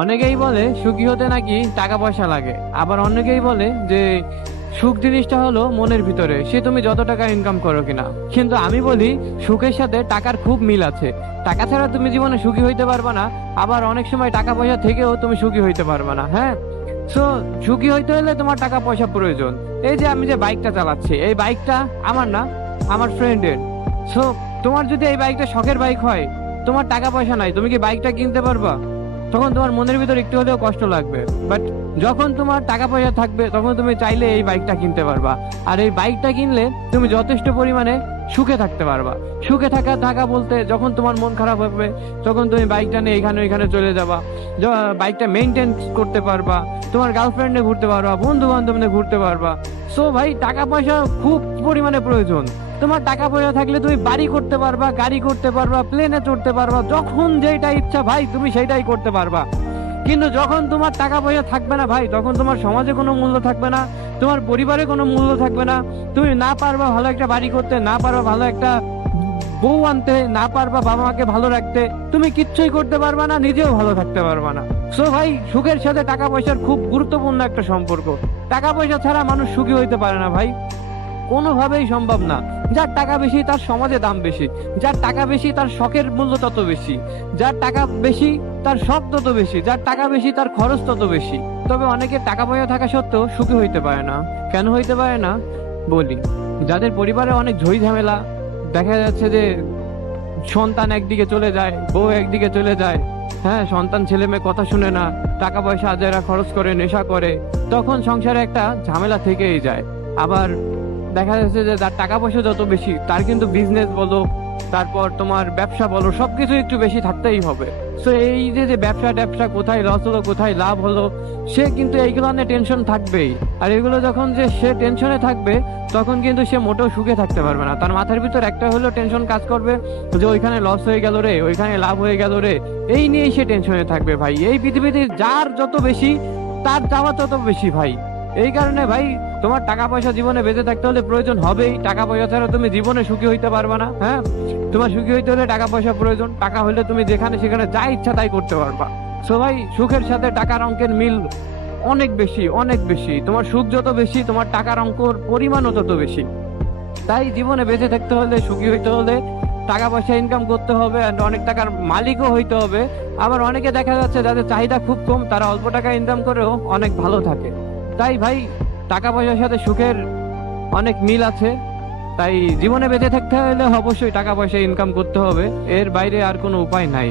অনেকেই বলে সুখী হতে নাকি টাকা পয়সা লাগে, আবার অনেকেই বলে যে সুখ জিনিসটা হলো মনের ভিতরে, সে তুমি যত টাকা ইনকাম করো কিনা। কিন্তু আমি বলি সুখের সাথে টাকার খুব মিল আছে। টাকা ছাড়া তুমি জীবনে সুখী হইতে পারবে না, আবার অনেক সময় টাকা পয়সা থেকেও তুমি সুখী হইতে পারবে না। হ্যাঁ, সো সুখী হইতে হলে তোমার টাকা পয়সা প্রয়োজন। এই যে আমি যে বাইকটা চালাচ্ছি, এই বাইকটা আমার না, আমার ফ্রেন্ডের। সো তোমার যদি এই বাইকটা শখের বাইক হয়, তোমার টাকা পয়সা নাই, তুমি কি বাইকটা কিনতে পারবা? তখন তোমার মনের ভিতর একটু হলেও কষ্ট লাগবে। বাট যখন তোমার টাকা পয়সা থাকবে, তখন তুমি চাইলে এই বাইকটা কিনতে পারবা। আর এই বাইকটা কিনলে তুমি যথেষ্ট পরিমাণে সুখে থাকতে পারবা। সুখে থাকা থাকা বলতে, যখন তোমার মন খারাপ হবে তখন তুমি বাইকটা নিয়ে এখানে ওইখানে চলে যাবা, বাইকটা মেনটেন করতে পারবা, তোমার গার্লফ্রেন্ডে ঘুরতে পারবা, বন্ধু বান্ধব নিয়ে ঘুরতে পারবা। সো ভাই, টাকা পয়সা খুব পরিমাণে প্রয়োজন। তোমার টাকা পয়সা থাকলে তুমি বাড়ি করতে পারবা, গাড়ি করতে পারবা, প্লেনে চড়তে পারবা, যখন যেটা ইচ্ছা ভাই তুমি সেইটাই করতে পারবা। কিন্তু যখন তোমার টাকা পয়সা থাকবে না ভাই, তখন তোমার সমাজে কোনো মূল্য থাকবে না, তোমার পরিবারে কোনো মূল্য থাকবে না। তুমি না পারবা ভালো একটা বাড়ি করতে, না পারবা ভালো একটা বউ আনতে, না পারবা বাবা মাকে ভালো রাখতে, তুমি কিচ্ছুই করতে পারবা না, নিজেও ভালো থাকতে পারবা না। সো ভাই, সুখের সাথে টাকা পয়সার খুব গুরুত্বপূর্ণ একটা সম্পর্ক। টাকা পয়সা ছাড়া মানুষ সুখী হইতে পারে না ভাই, কোনোভাবেই সম্ভব না। যার টাকা বেশি তার সমাজে দাম বেশি, যার টাকা বেশি তার শখের মূল্য তত বেশি, যার টাকা বেশি তার শখ তত বেশি, যার টাকা বেশি তার খরচ তত বেশি। তবে অনেকের টাকা পয়সা থাকা সত্ত্বেও সুখী হইতে পারে না। কেন হইতে পারে না বলি, যাদের পরিবারে অনেক ঝই ঝামেলা, দেখা যাচ্ছে যে সন্তান একদিকে চলে যায়, বউ একদিকে চলে যায়, হ্যাঁ, সন্তান ছেলে মেয়ে কথা শুনে না, টাকা পয়সা আজাইরা খরচ করে, নেশা করে, তখন সংসারে একটা ঝামেলা থেকেই যায়। আবার দেখা যাচ্ছে যে যার টাকা পয়সা যত বেশি, তার কিন্তু বিজনেস বলো, তারপর তোমার ব্যবসা বলো, সবকিছু একটু বেশি থাকতেই হবে। তো এই যে যে ব্যবসা ট্যাবসা কোথায় লস হলো, কোথায় লাভ হলো, সে কিন্তু এইগুলো নিয়ে টেনশন থাকবেই। আর এগুলো যখন যে সে টেনশনে থাকবে, তখন কিন্তু সে মোটেও সুখে থাকতে পারবে না। তার মাথার ভিতর একটা হলেও টেনশন কাজ করবে যে ওইখানে লস হয়ে গেল রে, ওইখানে লাভ হয়ে গেল রে, এই নিয়েই সে টেনশনে থাকবে। ভাই, এই পৃথিবীতে যার যত বেশি, তার চাওয়া তত বেশি ভাই। এই কারণে ভাই, তোমার টাকা পয়সা জীবনে বেঁচে থাকতে হলে প্রয়োজন হবেই। টাকা পয়সা ছাড়া তুমি জীবনে সুখী হইতে পারবে না। হ্যাঁ, তোমার সুখী হইতে হলে টাকা পয়সা প্রয়োজন। টাকা হলে তুমি যেখানে সেখানে যা ইচ্ছা তাই করতে পারবা। সো ভাই, সুখের সাথে টাকার অঙ্কের মিল অনেক বেশি, অনেক বেশি। তোমার সুখ যত বেশি, তোমার টাকার অঙ্কর পরিমাণও তত বেশি। তাই জীবনে বেঁচে থাকতে হলে, সুখী হইতে হলে টাকা পয়সা ইনকাম করতে হবে, আর অনেক টাকার মালিকও হইতে হবে। আবার অনেকে দেখা যাচ্ছে যাদের চাহিদা খুব কম, তারা অল্প টাকা ইনকাম করেও অনেক ভালো থাকে। তাই ভাই, টাকা পয়সার সাথে সুখের অনেক মিল আছে। তাই জীবনে বেঁচে থাকতে হলে অবশ্যই টাকা পয়সা ইনকাম করতে হবে, এর বাইরে আর কোনো উপায় নাই।